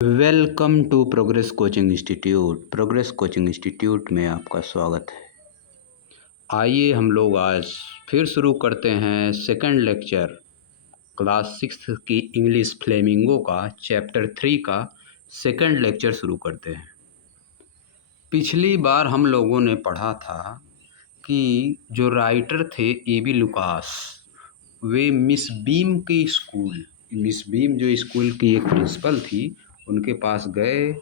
Welcome to progress coaching institute. Progress coaching institute में आपका स्वागत है। आइए हम लोग आज फिर शुरू करते हैं सेकंड लेक्चर क्लास 6 की इंग्लिश फ्लेमिंगो का चैप्टर 3 का सेकंड लेक्चर शुरू करते हैं। पिछली बार हम लोगों ने पढ़ा था कि जो राइटर थे एबी लुकास, वे मिस बीम के स्कूल, मिस बीम जो स्कूल की एक प्रिंसिपल थी, उनके पास गए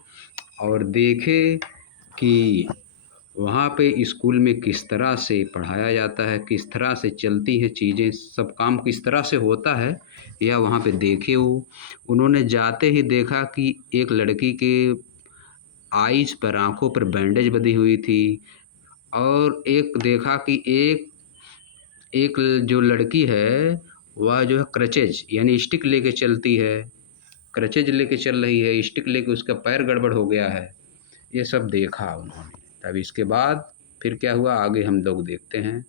और देखे कि वहाँ पे स्कूल में किस तरह से पढ़ाया जाता है, किस तरह से चलती हैं चीज़ें, सब काम किस तरह से होता है, या वहाँ पे देखे वो। उन्होंने जाते ही देखा कि एक लड़की के आइज़ पर, आँखों पर बैंडेज बंधी हुई थी, और एक देखा कि एक जो लड़की है वह जो है क्रचेज यानी स्टिक लेके चलती है, क्रचेज लेके चल रही है, स्टिक लेके उसका पैर गड़बड़ हो गया है। ये सब देखा उन्होंने। तब इसके बाद फिर क्या हुआ आगे हम लोग देखते हैं।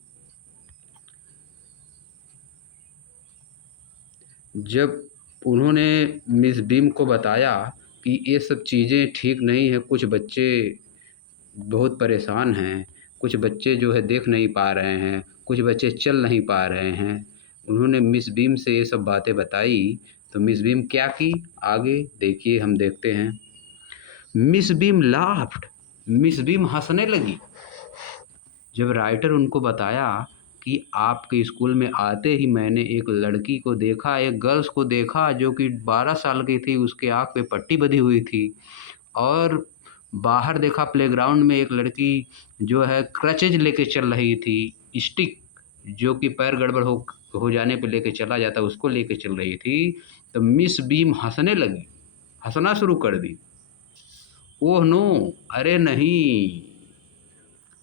जब उन्होंने मिस बीम को बताया कि ये सब चीज़ें ठीक नहीं है, कुछ बच्चे बहुत परेशान हैं, कुछ बच्चे जो है देख नहीं पा रहे हैं, कुछ बच्चे चल नहीं पा रहे हैं, उन्होंने मिस बीम से ये सब बातें बताई। तो मिस बीम क्या की, आगे देखिए, हम देखते हैं। Miss beam laughed, miss beam हंसने लगी। जब राइटर उनको बताया कि आपके स्कूल में आते ही मैंने एक लड़की को देखा, एक गर्ल्स को देखा जो कि 12 साल की थी, उसके आँख पे पट्टी बंधी हुई थी, और बाहर देखा प्लेग्राउंड में एक लड़की जो है क्रचेज लेके चल रही थी, स्टिक जो कि पैर गड़बड़ हो जाने पे लेके चला जाता है, उसको लेके चल रही थी। तो मिस बीम हंसने लगी, हंसना शुरू कर दी। ओह नो, अरे नहीं,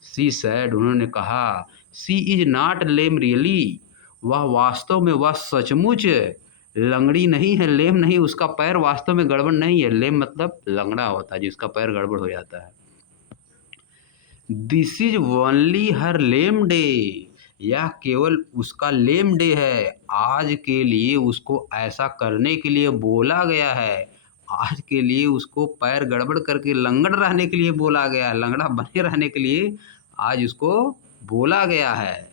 सी सैड, उन्होंने कहा, सी इज नॉट लेम रियली, वह वास्तव में, वह सचमुच लंगड़ी नहीं है, लेम नहीं, उसका पैर वास्तव में गड़बड़ नहीं है। लेम मतलब लंगड़ा होता है, जिसका पैर गड़बड़ हो जाता है। This is only her lame day, यह केवल उसका लेम डे है, आज के लिए उसको ऐसा करने के लिए बोला गया है, आज के लिए उसको पैर गड़बड़ करके लंगड़ रहने के लिए बोला गया है, लंगड़ा बने रहने के लिए आज उसको बोला गया है।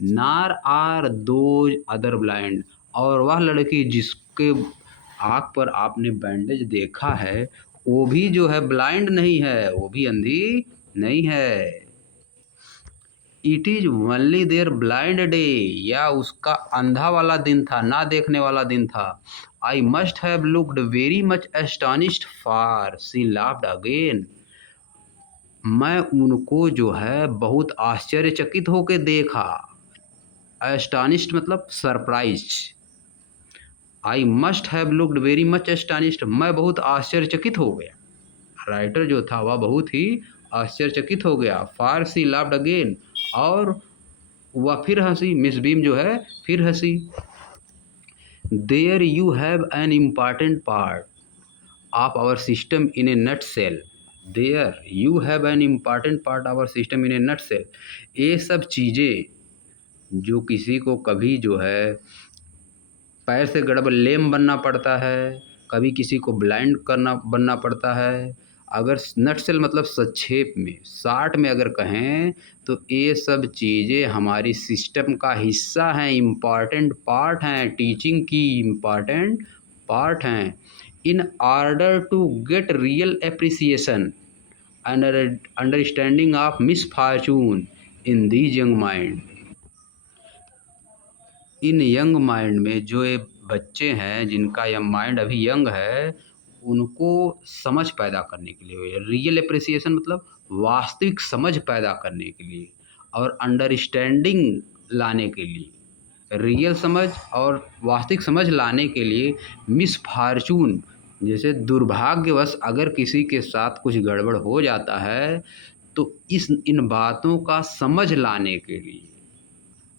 नार आर दोज अदर ब्लाइंड, और वह लड़की जिसके आँख पर आपने बैंडेज देखा है, वो भी जो है ब्लाइंड नहीं है, वो भी अंधी नहीं है। It is only their blind day, या उसका अंधा वाला दिन था, ना देखने वाला दिन था। I must have looked very much astonished for see laughed again, मैं उनको जो है बहुत आश्चर्यचकित होकर देखा। एस्टॉनिश्ड मतलब surprised. I must have looked very much astonished, मैं बहुत आश्चर्यचकित हो गया। राइटर जो था वह बहुत ही आश्चर्यचकित हो गया। फार सी लाफ्ड अगेन, और वह फिर हंसी, मिस बीम जो है फिर हंसी। There you have an important part of our system in a nutshell, there you have an important part our system in a nutshell. ये सब चीज़ें जो किसी को कभी जो है पैर से गड़बड़ लेम बनना पड़ता है, कभी किसी को ब्लाइंड बनना पड़ता है। अगर नट सेल मतलब संक्षेप में, शॉर्ट में अगर कहें तो ये सब चीज़ें हमारी सिस्टम का हिस्सा हैं, इम्पॉर्टेंट पार्ट हैं, टीचिंग की इम्पॉर्टेंट पार्ट हैं। In order to get real appreciation and understanding of misfortune in these young mind, in young mind में जो ये बच्चे हैं जिनका यह माइंड अभी यंग है, उनको समझ पैदा करने के लिए, रियल एप्रिसिएशन मतलब वास्तविक समझ पैदा करने के लिए, और अंडरस्टैंडिंग लाने के लिए, रियल समझ और वास्तविक समझ लाने के लिए मिसफॉर्चून जैसे दुर्भाग्यवश अगर किसी के साथ कुछ गड़बड़ हो जाता है, तो इन बातों का समझ लाने के लिए,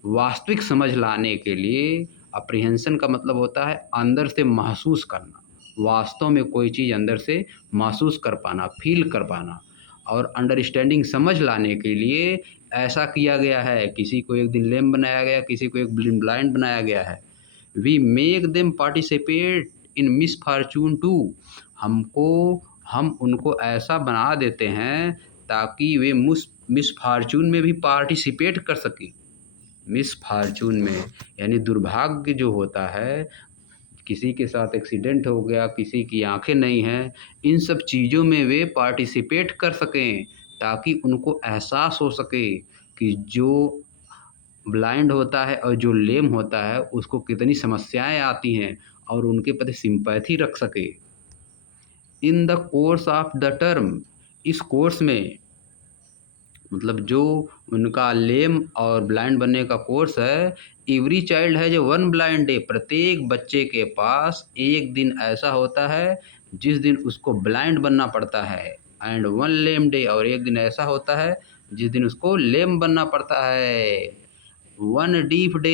वास्तविक समझ लाने के लिए, अप्रीहेंशन का मतलब होता है अंदर से महसूस करना, वास्तव में कोई चीज़ अंदर से महसूस कर पाना, फील कर पाना, और अंडरस्टैंडिंग समझ लाने के लिए ऐसा किया गया है। किसी को एक दिन लेम बनाया गया, किसी को एक ब्लाइंड बनाया गया है। We make them participate in misfortune too, हम उनको ऐसा बना देते हैं ताकि वे मिस फॉर्च्यून में भी पार्टिसिपेट कर सकें। मिस फॉर्च्यून में यानी दुर्भाग्य जो होता है, किसी के साथ एक्सीडेंट हो गया, किसी की आँखें नहीं हैं, इन सब चीज़ों में वे पार्टिसिपेट कर सकें ताकि उनको एहसास हो सके कि जो ब्लाइंड होता है और जो लेम होता है उसको कितनी समस्याएँ आती हैं और उनके प्रति सिम्पैथी रख सके। In the course of the term, इस कोर्स में मतलब जो उनका लेम और ब्लाइंड बनने का कोर्स है, every child has one blind day, प्रत्येक बच्चे के पास एक दिन ऐसा होता है जिस दिन उसको ब्लाइंड बनना पड़ता है, एंड वन लेम डे, और एक दिन ऐसा होता है जिस दिन उसको लेम बनना पड़ता है। वन डीफ डे,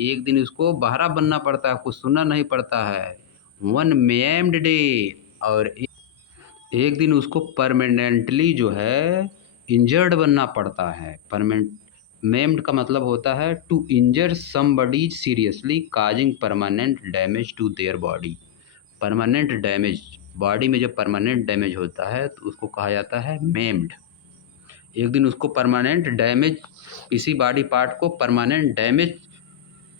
एक दिन उसको बहरा बनना पड़ता है, कुछ सुनना नहीं पड़ता है। वन मेम्ड डे, और एक दिन उसको परमानेंटली जो है इंजर्ड बनना पड़ता है। परमानेंट मेम्ड का मतलब होता है to injure somebody seriously causing permanent damage to their body. Permanent damage, body में जब परमानेंट डैमेज होता है तो उसको कहा जाता है मेम्ड। एक दिन उसको परमानेंट डैमेज, किसी बॉडी पार्ट को परमानेंट डैमेज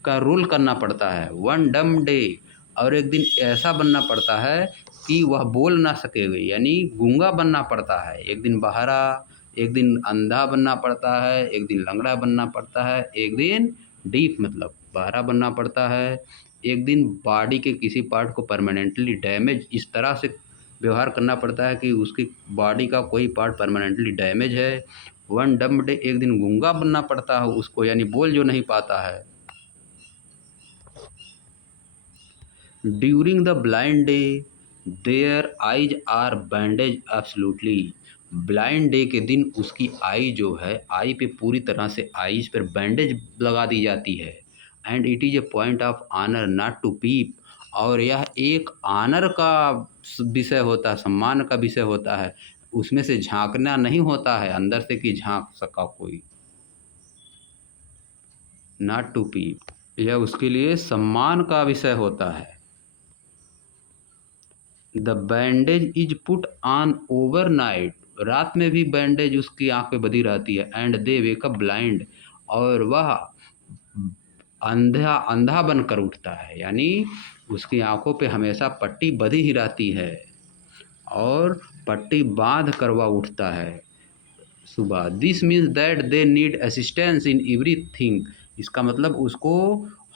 का रोल करना पड़ता है। वन डम डे, और एक दिन ऐसा बनना पड़ता है कि वह बोल ना सकेगा, यानी गूंगा बनना पड़ता है। एक दिन बहरा, एक दिन अंधा बनना पड़ता है, एक दिन लंगड़ा बनना पड़ता है, एक दिन डीफ मतलब बहरा बनना पड़ता है। एक दिन बॉडी के किसी पार्ट को परमानेंटली डैमेज इस तरह से व्यवहार करना पड़ता है कि उसकी बॉडी का कोई पार्ट परमानेंटली डैमेज है। वन डम डे, एक दिन गूंगा बनना पड़ता है उसको, यानी बोल जो नहीं पाता है। During the blind day their eyes are bandage absolutely, blind day के दिन उसकी आई जो है, आई पे पूरी तरह से आईज पर बैंडेज लगा दी जाती है। And it is a point of honour not to peep, और यह एक ऑनर का विषय होता है, सम्मान का विषय होता है, उसमें से झांकना नहीं होता है अंदर से कि झांक सका कोई। नॉट टू पीप, यह उसके लिए सम्मान का विषय होता है। The bandage is put on overnight, रात में भी बैंडेज उसकी आँख पे बंधी रहती है। एंड दे वेकअप ब्लाइंड, और वह अंधा अंधा बनकर उठता है, यानी उसकी आँखों पे हमेशा पट्टी बंधी ही रहती है और पट्टी बांध कर वह उठता है सुबह। This means that they need assistance in everything, इसका मतलब उसको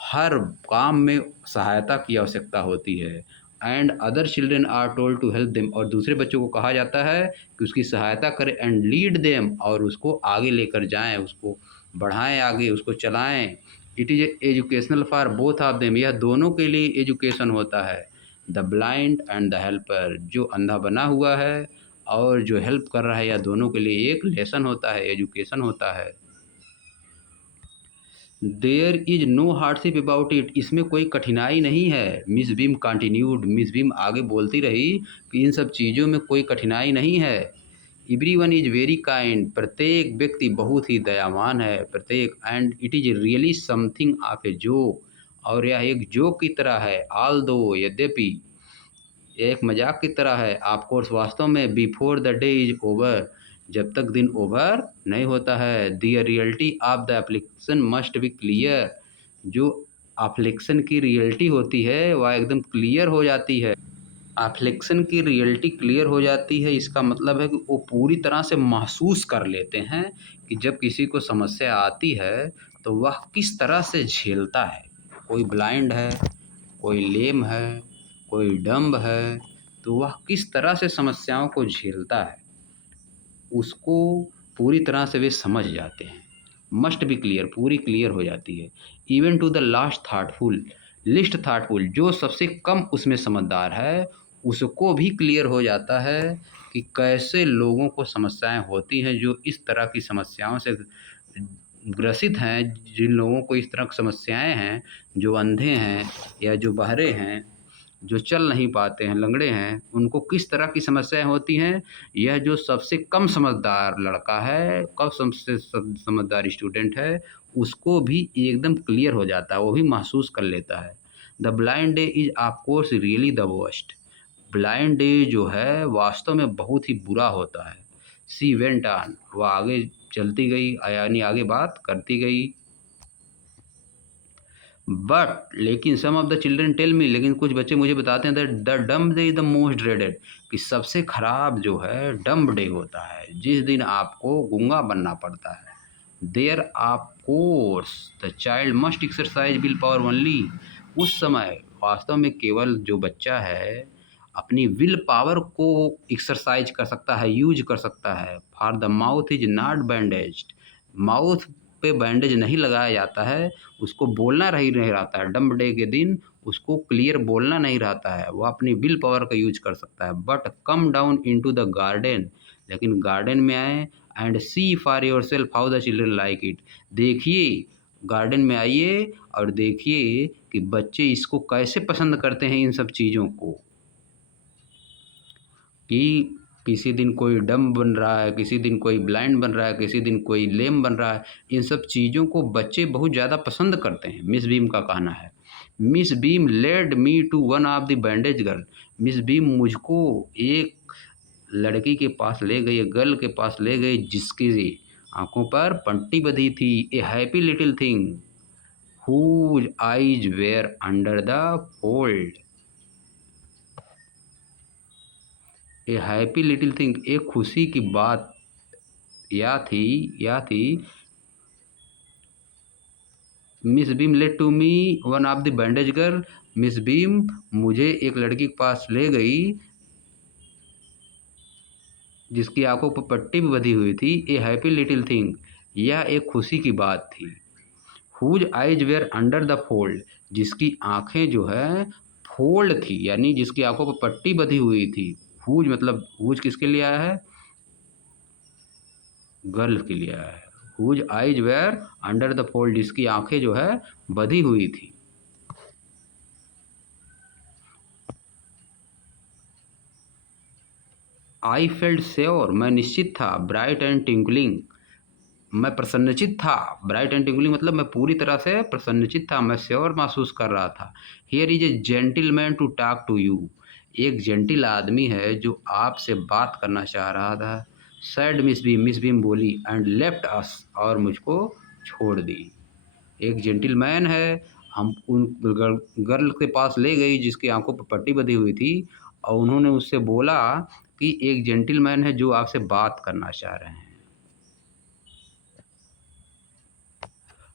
हर काम में सहायता की आवश्यकता होती है। And other children are told to help them, और दूसरे बच्चों को कहा जाता है कि उसकी सहायता करें। एंड लीड देम, और उसको आगे लेकर जाएं, उसको बढ़ाएं आगे, उसको चलाएं। It is educational for both of them, यह दोनों के लिए एजुकेशन होता है। The blind and the helper, जो अंधा बना हुआ है और जो हेल्प कर रहा है, या दोनों के लिए एक लेसन होता है, एजुकेशन होता है। There is no hardship about it, इसमें कोई कठिनाई नहीं है। Miss Beam continued, Miss Beam आगे बोलती रही कि इन सब चीज़ों में कोई कठिनाई नहीं है। Every one is very kind, प्रत्येक व्यक्ति बहुत ही दयावान है, प्रत्येक। And it is really something of a joke, और यह एक जोक की तरह है। ऑल दो, यद्यपि एक मजाक की तरह है। ऑफ कोर्स, वास्तव में। Before the day is over, जब तक दिन ओवर नहीं होता है। The reality of the application must be clear, जो एप्लीकेशन की रियलिटी होती है वह एकदम क्लियर हो जाती है। एप्लीकेशन की रियलिटी क्लियर हो जाती है, इसका मतलब है कि वो पूरी तरह से महसूस कर लेते हैं कि जब किसी को समस्या आती है तो वह किस तरह से झेलता है। कोई ब्लाइंड है, कोई लेम है, कोई डम्ब है, तो वह किस तरह से समस्याओं को झेलता है, उसको पूरी तरह से वे समझ जाते हैं। मस्ट बी क्लियर, पूरी क्लियर हो जाती है। Even to the last thoughtful, least thoughtful, जो सबसे कम उसमें समझदार है उसको भी क्लियर हो जाता है कि कैसे लोगों को समस्याएं होती हैं, जो इस तरह की समस्याओं से ग्रसित हैं। जिन लोगों को इस तरह की समस्याएं हैं, जो अंधे हैं या जो बहरे हैं, जो चल नहीं पाते हैं, लंगड़े हैं, उनको किस तरह की समस्याएं होती हैं, यह जो सबसे कम समझदार लड़का है, कम सबसे समझदार स्टूडेंट है, उसको भी एकदम क्लियर हो जाता है, वो भी महसूस कर लेता है। The blind day is of course really the worst, blind day जो है वास्तव में बहुत ही बुरा होता है। शी वेंट ऑन, वह आगे चलती गई, यानी आगे बात करती गई। बट लेकिन some of the children tell me, लेकिन कुछ बच्चे मुझे बताते हैं that the dumb day is the most dreaded, कि सबसे खराब जो है डम्ब डे होता है, जिस दिन आपको गूंगा बनना पड़ता है। There of course the child must exercise will power only, उस समय वास्तव में केवल जो बच्चा है अपनी विल पावर को एक्सरसाइज कर सकता है, यूज कर सकता है। For the mouth is not bandaged, mouth पे बैंडेज नहीं लगाया जाता है, उसको बोलना नहीं रहता है। डम्ब डे के दिन उसको क्लियर बोलना नहीं रहता है, वह अपनी विल पावर का यूज कर सकता है। But come down into the garden, लेकिन गार्डन में आए and see for yourself how the children like it, देखिए गार्डन में आइए और देखिए कि बच्चे इसको कैसे पसंद करते हैं, इन सब चीज़ों को। कि किसी दिन कोई डम्ब बन रहा है, किसी दिन कोई ब्लाइंड बन रहा है, किसी दिन कोई लेम बन रहा है, इन सब चीज़ों को बच्चे बहुत ज़्यादा पसंद करते हैं, मिस बीम का कहना है। Miss Beam led me to one of the bandage girl, Miss Beam मुझको एक लड़की के पास ले गई, गर्ल के पास ले गई जिसकी आंखों पर पट्टी बंधी थी। A happy little thing whose eyes were under the fold, a happy little thing, एक खुशी की बात या थी। Miss Beam led to me one of the bandage girl, Miss Beam मुझे एक लड़की के पास ले गई जिसकी आंखों पर पट्टी भी बंधी हुई थी। ए हैप्पी लिटिल थिंग, यह एक खुशी की बात थी। Whose eyes were under the fold, जिसकी आंखें जो है फोल्ड थी, यानी जिसकी आंखों पर पट्टी बंधी हुई थी। हुज मतलब हुज किसके लिए आया है, गर्ल के लिए आया है। Whose eyes were under the fold, जिसकी आंखें जो है बंधी हुई थी। आई फेल्ट श्योर, मैं निश्चित था। ब्राइट एंड टिंकलिंग, मैं प्रसन्नचित था। ब्राइट एंड टिंकलिंग मतलब मैं पूरी तरह से प्रसन्नचित था, मैं श्योर महसूस कर रहा था। Here is a gentleman to talk to you, एक जेंटिल आदमी है जो आपसे बात करना चाह रहा था। सैड मिस बीम बोली, एंड लेफ्ट अस, और मुझको छोड़ दी। एक जेंटिलमैन है, हम उन गर्ल के पास ले गई जिसकी आंखों पर पट्टी बंधी हुई थी, और उन्होंने उससे बोला कि एक जेंटिलमैन है जो आपसे बात करना चाह रहे हैं।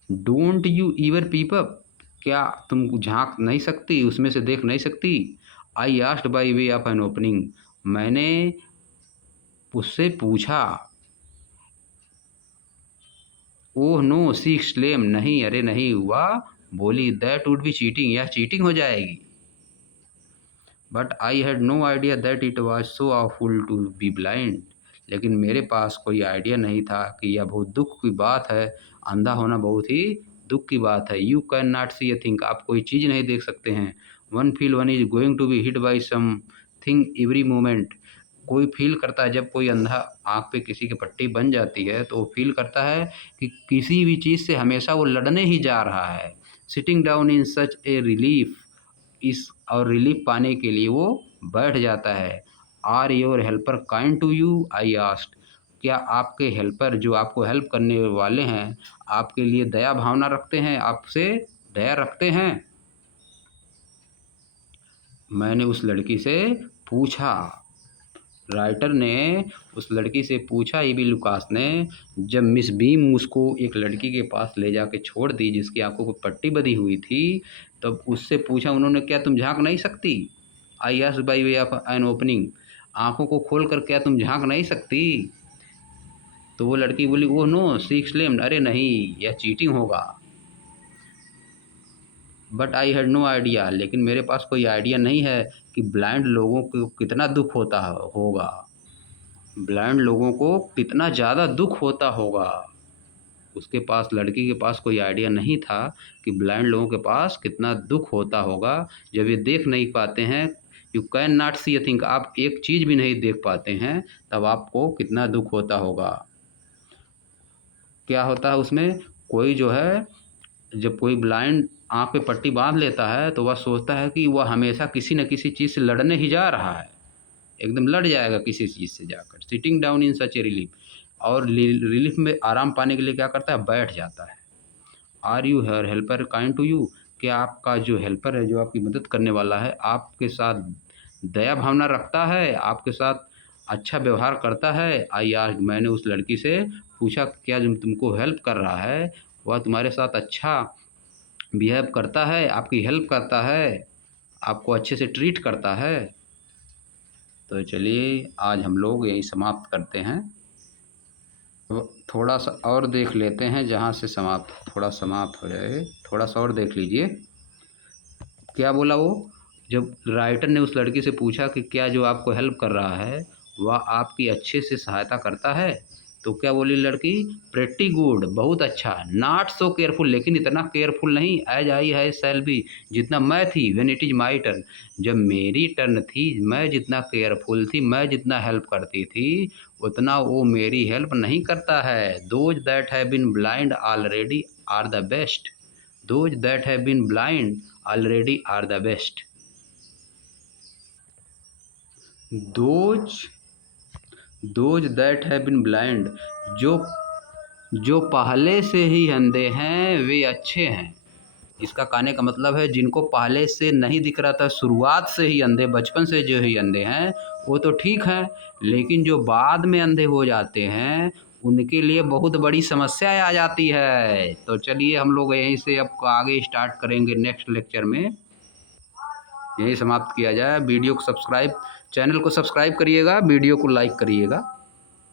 Don't you ever peep up, क्या तुम झांक नहीं सकती, उसमें से देख नहीं सकती। I asked by way of an opening, मैंने उससे पूछा। ओह नो सी एक्सक्लेम, नहीं अरे नहीं हुआ, बोली दैट वुड बी चीटिंग, यह चीटिंग हो जाएगी। But I had no idea that it was so awful to be blind, लेकिन मेरे पास कोई आइडिया नहीं था कि यह बहुत दुख की बात है, अंधा होना बहुत ही दुख की बात है। You can not see a thing, आप कोई चीज़ नहीं देख सकते हैं। One feel one is going to be hit by something every moment, कोई फील करता है जब कोई अंधा आँख पे किसी की पट्टी बन जाती है तो वो फील करता है कि किसी भी चीज़ से हमेशा वो लड़ने ही जा रहा है। Sitting down in such A relief, इस और रिलीफ पाने के लिए वो बैठ जाता है। Are your helper kind to you, I asked, क्या आपके हेल्पर जो आपको हेल्प करने वाले हैं आपके लिए दया भावना रखते हैं, आपसे दया रखते हैं। मैंने उस लड़की से पूछा, राइटर ने उस लड़की से पूछा, ईबी लुकास ने, जब मिस बीम उसको एक लड़की के पास ले जाके छोड़ दी जिसकी आंखों को पट्टी बंधी हुई थी, तब उससे पूछा उन्होंने, क्या तुम झांक नहीं सकती। I asked by way of an opening, आंखों को खोल कर क्या तुम झांक नहीं सकती। तो वो लड़की बोली, ओह नो शी एक्सक्लेम्ड, अरे नहीं यह चीटिंग होगा। But I had no idea, लेकिन मेरे पास कोई आइडिया नहीं है कि ब्लाइंड लोगों को कितना दुख होता होगा, ब्लाइंड लोगों को कितना ज़्यादा दुख होता होगा। उसके पास, लड़की के पास कोई आइडिया नहीं था कि ब्लाइंड लोगों के पास कितना दुख होता होगा जब ये देख नहीं पाते हैं। You can not see a thing, आप एक चीज़ भी नहीं देख पाते हैं, तब आपको कितना दुख होता होगा। क्या होता है उसमें, कोई जो है, जब कोई ब्लाइंड आँख पे पट्टी बाँध लेता है तो वह सोचता है कि वह हमेशा किसी न किसी चीज़ से लड़ने ही जा रहा है, एकदम लड़ जाएगा किसी चीज़ से जाकर। Sitting down in such A relief, और रिलीफ में आराम पाने के लिए क्या करता है, बैठ जाता है। Are your helper kind to you, क्या आपका जो हेल्पर है, जो आपकी मदद करने वाला है, आपके साथ दया भावना रखता है, आपके साथ अच्छा व्यवहार करता है? आई आस्क्ड, मैंने उस लड़की से पूछा, क्या जो तुमको हेल्प कर रहा है वह तुम्हारे साथ अच्छा बिहेव करता है, आपकी हेल्प करता है, आपको अच्छे से ट्रीट करता है? तो चलिए आज हम लोग यहीं समाप्त करते हैं। तो थोड़ा सा और देख लेते हैं, जहाँ से थोड़ा समाप्त हो जाए, थोड़ा सा और देख लीजिए। क्या बोला वो? जब राइटर ने उस लड़की से पूछा कि क्या जो आपको हेल्प कर रहा है वह आपकी अच्छे से सहायता करता है, तो क्या बोली लड़की? प्रेटी गुड, बहुत अच्छा। नॉट सो केयरफुल, लेकिन इतना केयरफुल नहीं, एज आई है शैल बी, जितना मैं थी, when it is my turn, जब मेरी टर्न थी, मैं जितना केयरफुल थी, मैं जितना हेल्प करती थी, उतना वो मेरी हेल्प नहीं करता है। Those that have been blind already are the best, those that have been blind already are the best. Those those that have been blind, जो जो पहले से ही अंधे हैं वे अच्छे हैं। इसका कहने का मतलब है, जिनको पहले से नहीं दिख रहा था, शुरुआत से ही अंधे, बचपन से जो ही अंधे हैं, वो तो ठीक है, लेकिन जो बाद में अंधे हो जाते हैं उनके लिए बहुत बड़ी समस्या आ जाती है। तो चलिए हम लोग यहीं से अब आगे स्टार्ट करेंगे नेक्स्ट लेक्चर में, यही समाप्त किया जाए। वीडियो को सब्सक्राइब, चैनल को सब्सक्राइब करिएगा, वीडियो को लाइक करिएगा।